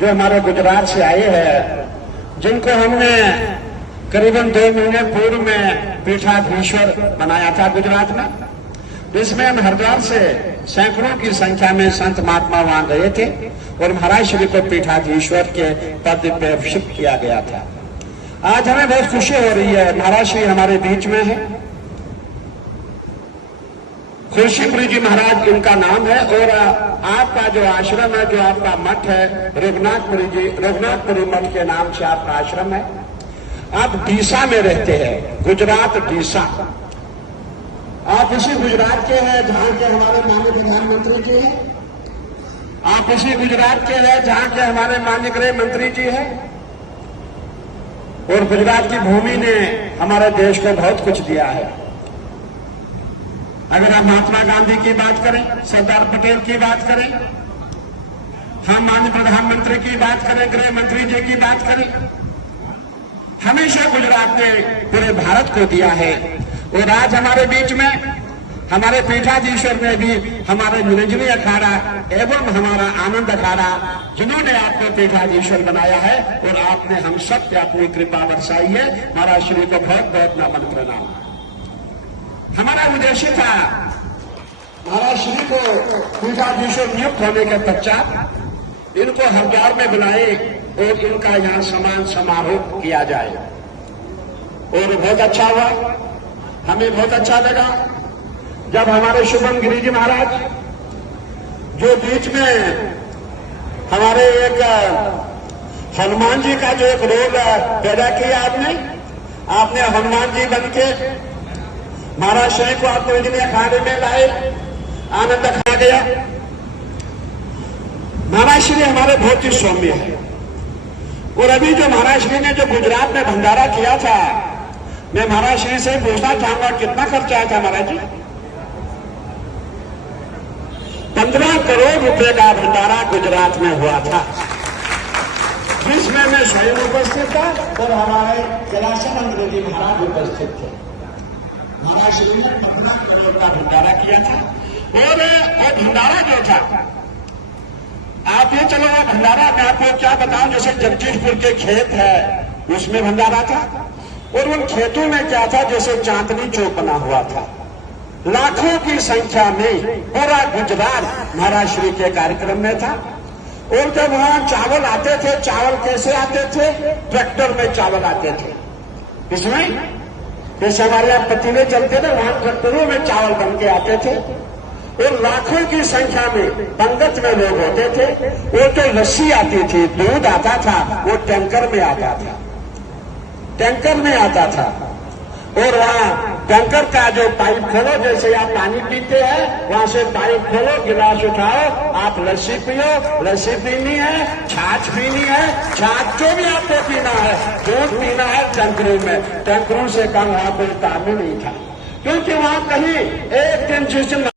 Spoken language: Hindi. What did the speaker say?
जो हमारे गुजरात से आए हैं, जिनको हमने करीबन 2 महीने पूर्व में पीठाधीश्वर बनाया था गुजरात में, जिसमें हम हरिद्वार से सैकड़ों की संख्या में संत महात्मा वहां गए थे और महाराज श्री को पीठाधीश्वर के पद पर अभिषिक्त किया गया था। आज हमें बहुत खुशी हो रही है, महाराज श्री हमारे बीच में है। खुर्शीपुरी जी महाराज इनका नाम है और आपका जो आश्रम है, जो आपका मठ है, रघुनाथपुरी मठ के नाम से आपका आश्रम है। आप डीसा में रहते हैं, गुजरात डीसा। आप इसी गुजरात के हैं जहां के हमारे माननीय प्रधानमंत्री जी हैं। आप इसी गुजरात के हैं जहां के हमारे माननीय गृह मंत्री जी हैं। और गुजरात की भूमि ने हमारे देश को बहुत कुछ दिया है। अगर हम महात्मा गांधी की बात करें, सरदार पटेल की बात करें, हम माननीय प्रधानमंत्री की बात करें, गृह मंत्री जी की बात करें, हमेशा गुजरात ने पूरे भारत को दिया है। और आज हमारे बीच में हमारे पीठाधीश्वर ने भी हमारे निरंजनी अखाड़ा एवं हमारा आनंद अखाड़ा, जिन्होंने आपको पीठाधीश्वर बनाया है और आपने हम सब पे अपनी कृपा बरसाई है, महाराज श्री को बहुत बहुत नमन प्रणाम। हमारा उद्देश्य था महाराज श्री को पीठाधीश्वर नियुक्त होने के पश्चात इनको हरिद्वार में बुलाए और इनका यहां सम्मान समारोह किया जाए। और बहुत अच्छा हुआ, हमें बहुत अच्छा लगा जब हमारे शुभम गिरी जी महाराज, जो बीच में हमारे एक हनुमान जी का जो एक रोल पैदा किया आपने हनुमान जी बनके महाराज श्री को आपको निरंजनी अखाड़े में लाए, आनंद खा गया। महाराज श्री हमारे बहुत ही सौम्य है। और अभी जो महाराज श्री ने जो गुजरात में भंडारा किया था, मैं महाराज श्री से पूछना चाहूंगा कितना खर्चा आया था महाराज जी? 15 करोड़ रुपए का भंडारा गुजरात में हुआ था, जिसमें मैं स्वयं उपस्थित था और हमारे कैलाशानंद जी महाराज उपस्थित थे। महाराज श्री ने 15 करोड़ का भंडारा किया था। और भंडारा जो था, आप ये चलो भंडारा मैं आपको क्या बताऊं, जैसे जगदीशपुर के खेत है उसमें भंडारा था और उन खेतों में क्या था, जैसे चांदनी चौक बना हुआ था। लाखों की संख्या में पूरा गुजरात महाराज श्री के कार्यक्रम में था। और जब वहां चावल आते थे, चावल कैसे आते थे? ट्रैक्टर में चावल आते थे। इसमें जैसे हमारे यहाँ पतीले चलते थे, वहां ट्रैक्टरों में चावल बन के आते थे। और लाखों की संख्या में पंगत में लोग होते थे। वो जो लस्सी आती थी, दूध आता था, वो टैंकर में आता था, टैंकर में आता था। और वहां टैंकर का जो पाइप खोलो, जैसे आप पानी पीते हैं, वहां से पाइप खोलो, गिलास उठाओ, आप लस्सी पियो, लस्सी पीनी है, छाछ पीनी है, छाछ जो भी आपको पीना है, दूध पीना है, टैंकरों में। टैंकरों से कम वहां कोई काम ही नहीं था, क्योंकि वहां कहीं एक दिन जिस